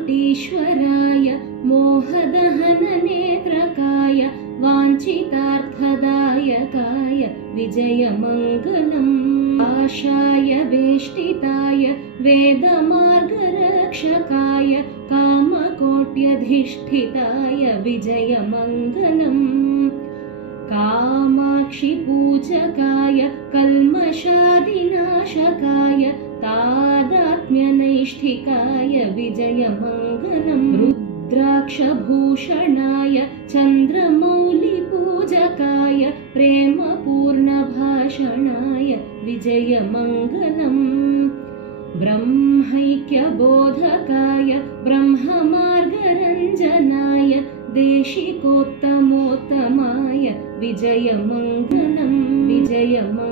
कोटीश्वराय मोहदहननेत्रकाय वाञ्छितार्थदायकाय Vijayamangalam आशाय वेष्टिताय वेदमार्गरक्षकाय कामकोट्यधिष्ठिताय Vijayamangalam कामाक्षिपूजकाय कल्मषादिनाशकाय तादात्म्यनैष्ठिकाय Vijayamangalam रुद्राक्षभूषणाय चन्द्रमौलिपूजकाय प्रेमपूर्णभाषणाय Vijayamangalam ब्रह्मैक्यबोधकाय ब्रह्ममार्गरञ्जनाय देशिकोत्तमोत्तमाय Vijayamangalam Vijayamangalam.